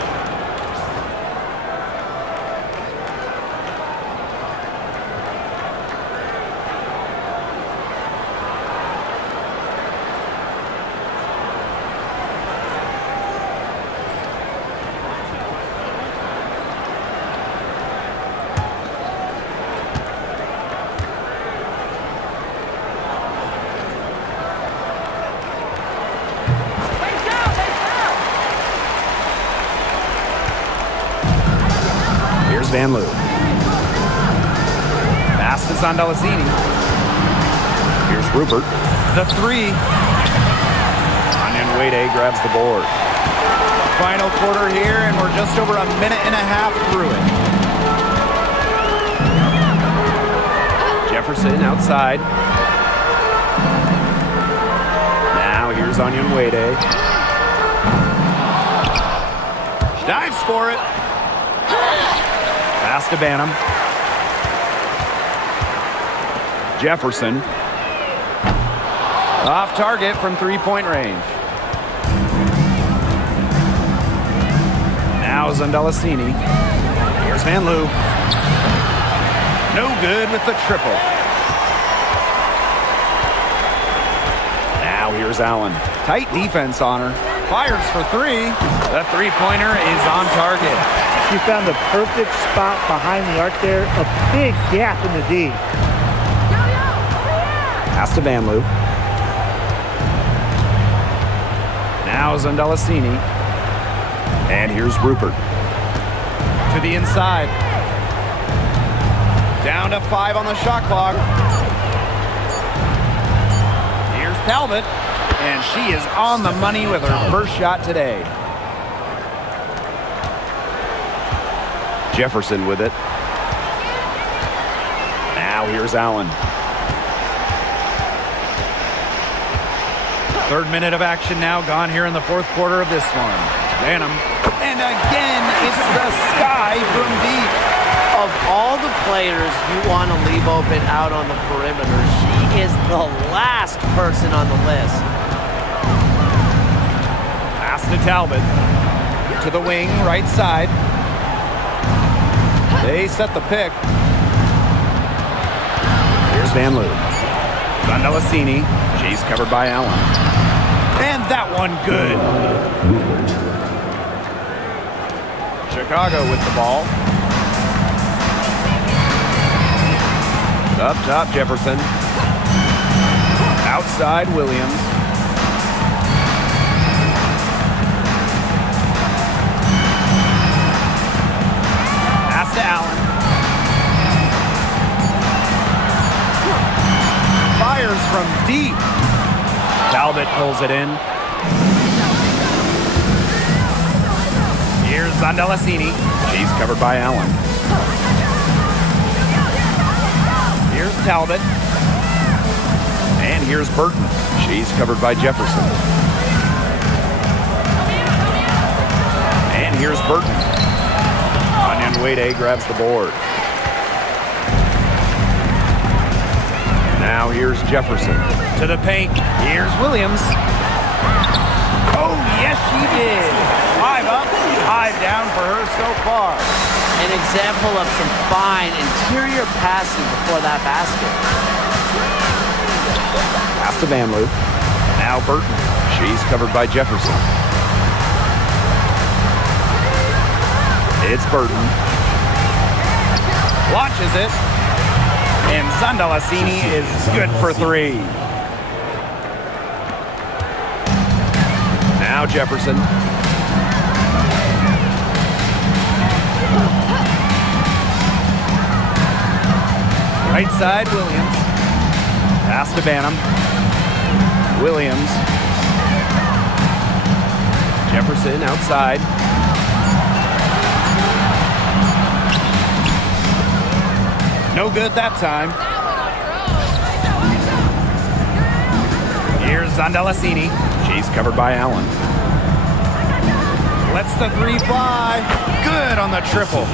Van Loo. Pass to Sandelasini. Here's Rupert. The 3. Onyenwere grabs the board. Final quarter here, and we're just over a minute and a half through it. Jefferson outside. Now here's Onyenwere. Dives for it. Pass to Banham. Jefferson. Off target from 3-point range. Now Sandelasini. Here's Van Loo. No good with the triple. Now here's Allen. Tight defense on her. Fires for 3. The 3-pointer is on target. She found the perfect spot behind the arc there. A big gap in the D. Pass to Van Loo. Now Sandelasini. And here's Rupert. To the inside. Down to 5 on the shot clock. Here's Talbot. And she is on the money with her first shot today. Jefferson with it. Now here's Allen. 3rd minute of action now gone here in the fourth quarter of this one. Banham. And again, it's the Sky from deep. Of all the players you want to leave open out on the perimeter, she is the last person on the list. Pass to Talbot. To the wing, right side. They set the pick. Here's Van Loo. Zandalasini. She's covered by Allen. And that one good. Chicago with the ball. Up top, Jefferson. Outside, Williams. Pass to Allen. Fires from deep. Talbot pulls it in. Here's Zandalasini. She's covered by Allen. Here's Talbot. And here's Burton. She's covered by Jefferson. And here's Burton. Onyenwere grabs the board. Now here's Jefferson. To the paint. Here's Williams. Oh, yes, she did. 5 up, 5 down for her so far. An example of some fine interior passing before that basket. Pass to Van Loo. Now Burton. She's covered by Jefferson. It's Burton. Launches it. And Zandalasini is good for 3. Now Jefferson. Right side, Williams. Pass to Banham. Williams. Jefferson outside. No good that time. Here's Zandalasini. She's covered by Allen. Lets the 3 fly. Good on the triple.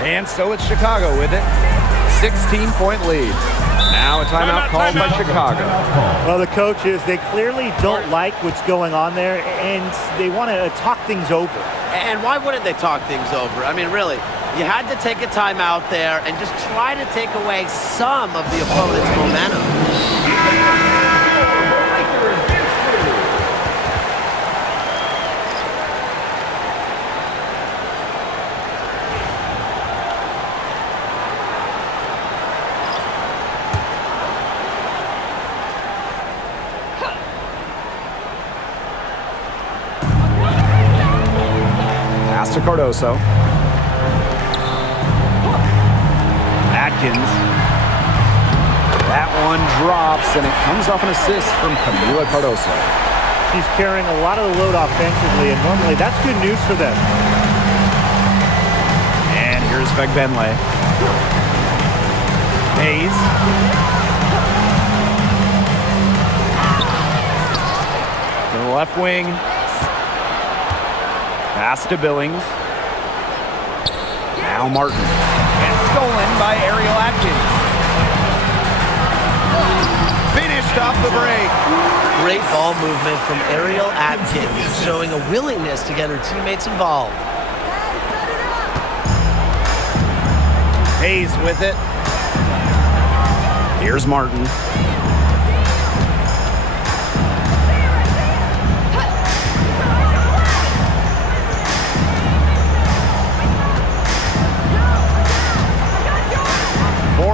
And so it's Chicago with it. 16-point lead. Now a timeout called by Chicago. Well, the coaches, they clearly don't like what's going on there, and they want to talk things over. And why wouldn't they talk things over? I mean, really, you had to take a timeout there and just try to take away some of the opponent's momentum. Pass to Cardoso. Atkins. That one drops, and it comes off an assist from Camila Cardoso. She's carrying a lot of the load offensively, and normally that's good news for them. And here's Vegbenle. Hayes. To the left wing. Pass to Billings. Now Martin. And stolen by Ariel Atkins. Finished off the break. Great ball movement from Ariel Atkins, showing a willingness to get her teammates involved. Hayes with it. Here's Martin.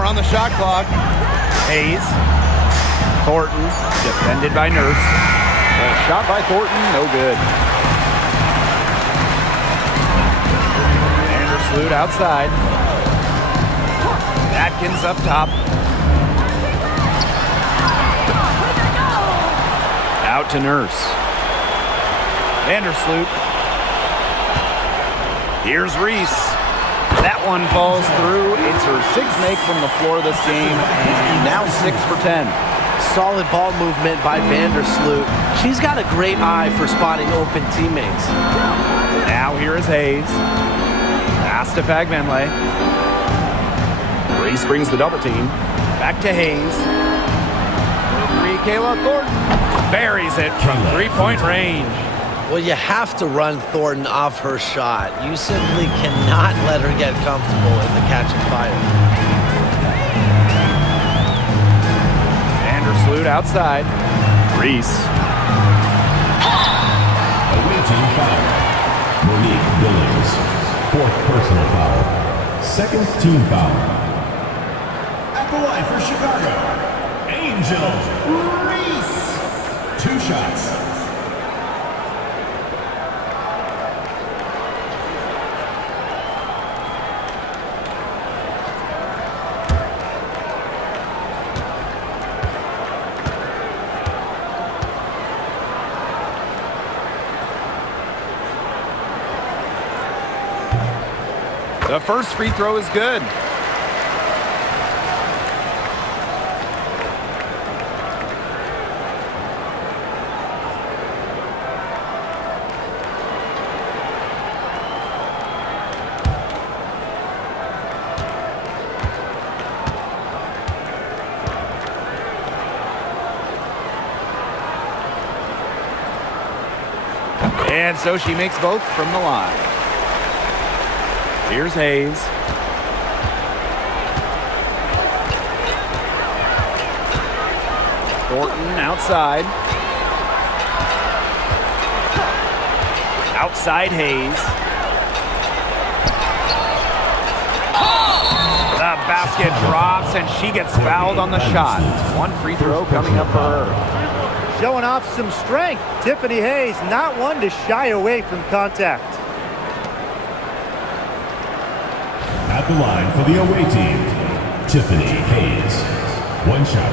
On the shot clock. Hayes. Thornton. Defended by Nurse. A shot by Thornton. No good. Vandersloot outside. Atkins up top. Out to Nurse. Vandersloot. Here's Reese. That one falls through. It's her 6th make from the floor this game, and now 6 for 10. Solid ball movement by Vandersloot. She's got a great eye for spotting open teammates. Now here is Hayes. Pass to Fagbenle. Reese brings the double team. Back to Hayes. For three, Kayla Thornton buries it from three-point range. Well, you have to run Thornton off her shot. You simply cannot let her get comfortable in the catch and fire. Vandersloot outside. Reese. Away team foul. Monique Billings. 4th personal foul. 2nd team foul. At the line for Chicago, Angel Reese. 2 shots. The first free throw is good. And so she makes both from the line. Here's Hayes. Thornton outside. Outside Hayes. The basket drops and she gets fouled on the shot. One free throw coming up for her. Showing off some strength. Tiffany Hayes, not one to shy away from contact. At the line for the away team, Tiffany Hayes. 1 shot.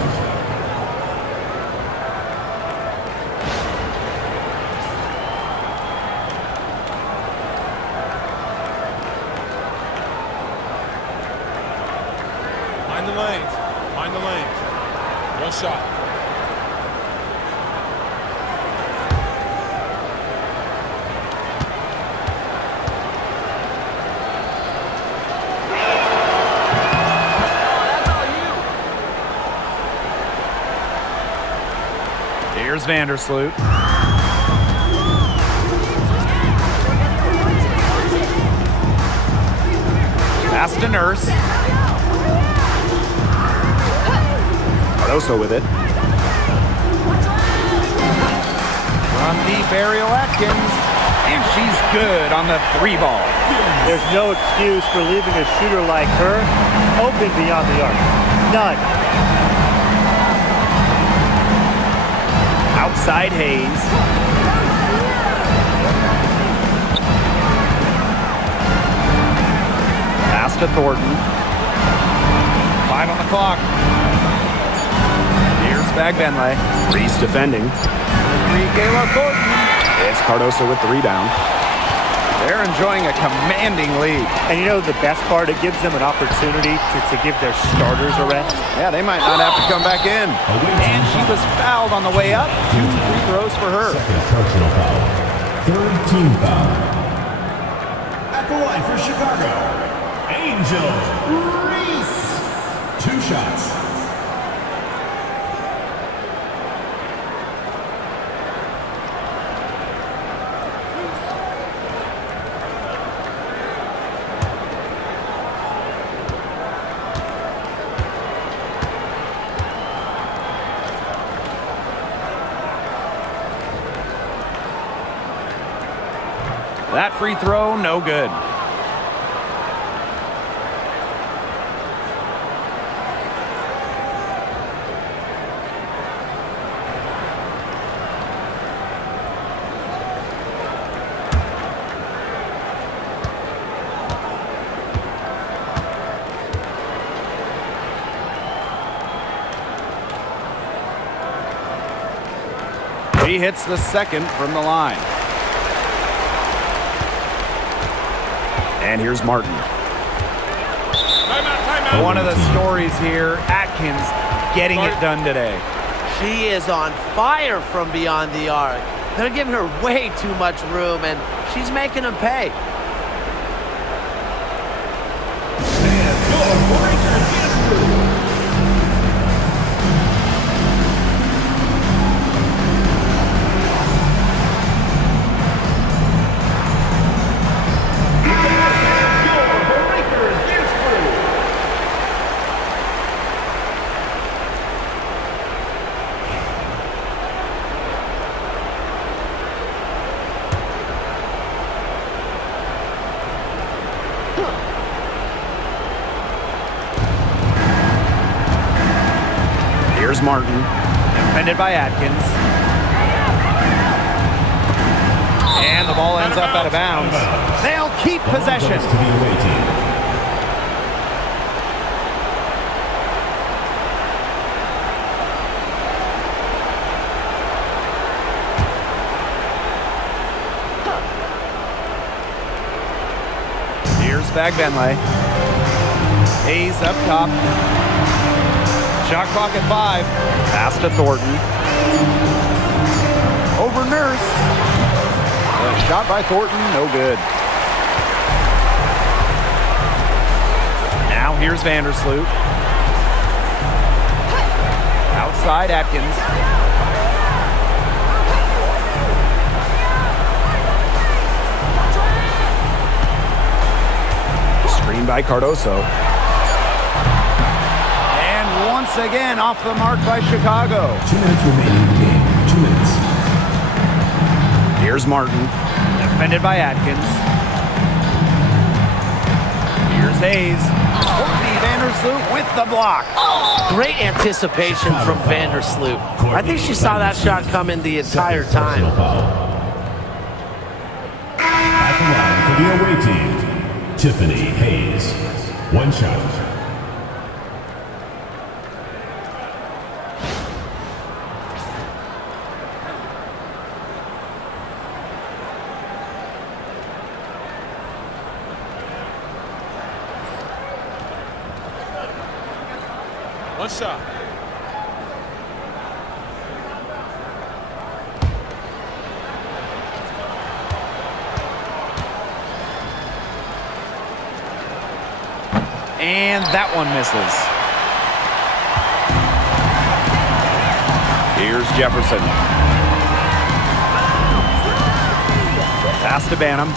Mind the lanes. Mind the lanes. 1 shot. Here's Vandersloot. Pass to Nurse. Cardoso with it. From deep, Ariel Atkins. And she's good on the 3 ball. There's no excuse for leaving a shooter like her open beyond the arc. None. Outside Hayes. Pass to Thornton. 5 on the clock. Here's Fagbenle. Reese defending. 3, Kayla Thornton. It's Cardoso with the rebound. They're enjoying a commanding lead. And you know the best part? It gives them an opportunity to give their starters a rest. Yeah, they might not have to come back in. And she was fouled on the way up. 2 free throws for her. 2nd personal foul. 3rd team foul. At the line for Chicago, Angel Reese. 2 shots. That free throw, no good. He hits the 2nd from the line. And here's Martin. Timeout, timeout. One of the stories here, Atkins getting it done today. She is on fire from beyond the arc. They're giving her way too much room, and she's making them pay. And your breaker is through. Here's Martin. Defended by Atkins. And the ball ends up out of bounds. They'll keep possession. To the away team. Here's Bagbenley. Hayes up top. Shot clock at 5. Pass to Thornton. Over Nurse. A shot by Thornton, no good. Now here's Vandersloot. Outside Atkins. Screen by Cardoso. Once again, off the mark by Chicago. 2 minutes remaining in the game. 2 minutes. Here's Martin. Defended by Atkins. Here's Hayes. Courtney Vandersloot with the block. Great anticipation from Vandersloot. I think she saw that shot coming the entire time. At the line for the away team, Tiffany Hayes. 1 shot. One shot. And that one misses. Here's Jefferson. Pass to Banham.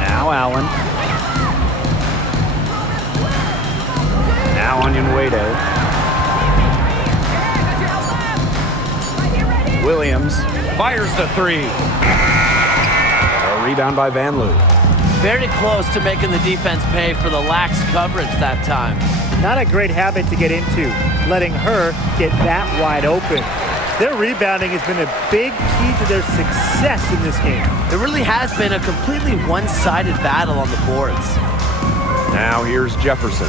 Now Allen. Now Onyenwere. Williams Fires the 3. A rebound by Van Loo. Very close to making the defense pay for the lax coverage that time. Not a great habit to get into, letting her get that wide open. Their rebounding has been a big key to their success in this game. It really has been a completely one-sided battle on the boards. Now here's Jefferson.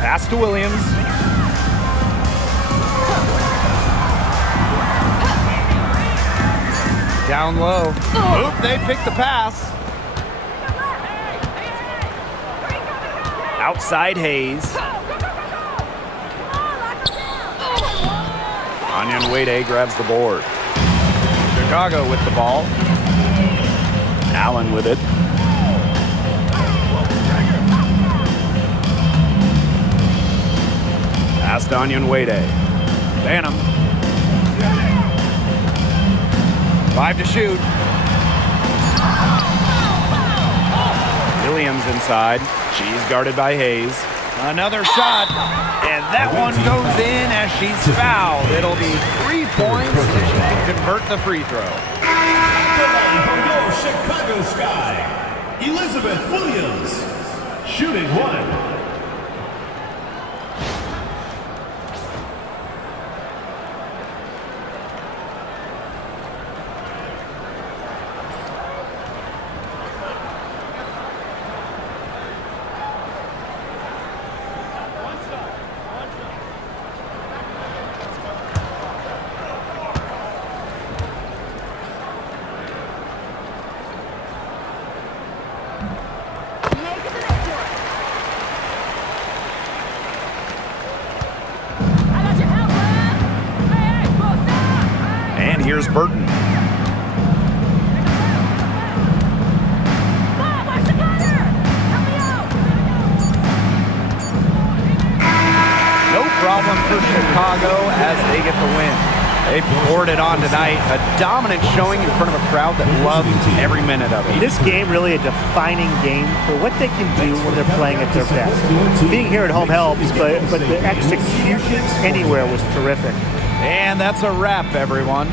Pass to Williams. Down low. Oop, they picked the pass. Outside Hayes. Onyenwere grabs the board. Chicago with the ball. Allen with it. Pass to Onyenwere. Banham. 5 to shoot. Williams inside. She's guarded by Hayes. Another shot, and that one goes in as she's fouled. It'll be 3 points if she can convert the free throw. From your Chicago Sky, Elizabeth Williams, shooting 1. here's Burton. No problem for Chicago as they get the win. They poured it on tonight. A dominant showing in front of a crowd that loved every minute of it. This game really a defining game for what they can do when they're playing at their best. Being here at home helps, but the execution anywhere was terrific. And that's a wrap, everyone.